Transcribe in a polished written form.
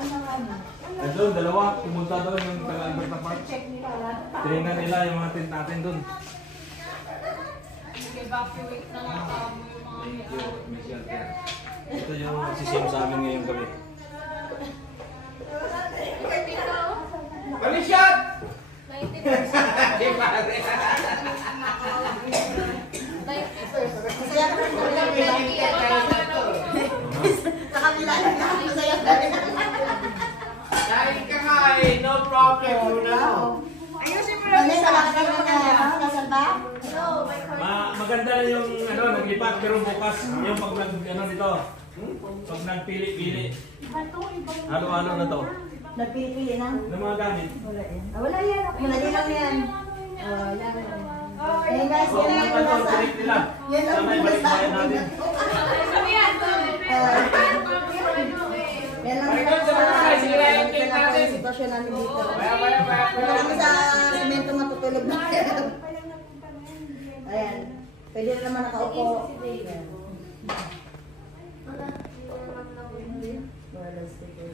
Doon, dalawa. Pumunta doon yung taga-Alberta Park. Tinignan nila yung mga tent natin doon. Evacuate na lang kamo yung mga Ito yung sisim sa amin ngayong gabi. Palisyan! 90%. Di pare. Sa kabila lang ako sa'yo. Dahil ka nga eh, no problem. Muna mo. Ayusin mo Ano yung malaki na nasal ba? Maganda na yung naglipat pero bukas yung pag nito. Pag nagpili-pili. Halo-halo na to. Nagpili na? Ng mga gamit. Wala yan. Wala yan. Wala din lang yan. Eh guys, So, yan lang kung yung ano, nasa. direct nila. Yan lang Sana yung ibalik nasa. bayan natin. Yan lang Ay, doon sa mga guys, sila yung yung tent natin. sitwasyon namin dito. Baya. Wala kami sa simento matutulog na. Ayan. Pwede na naman nakaupo. Ayan. Wala sticker.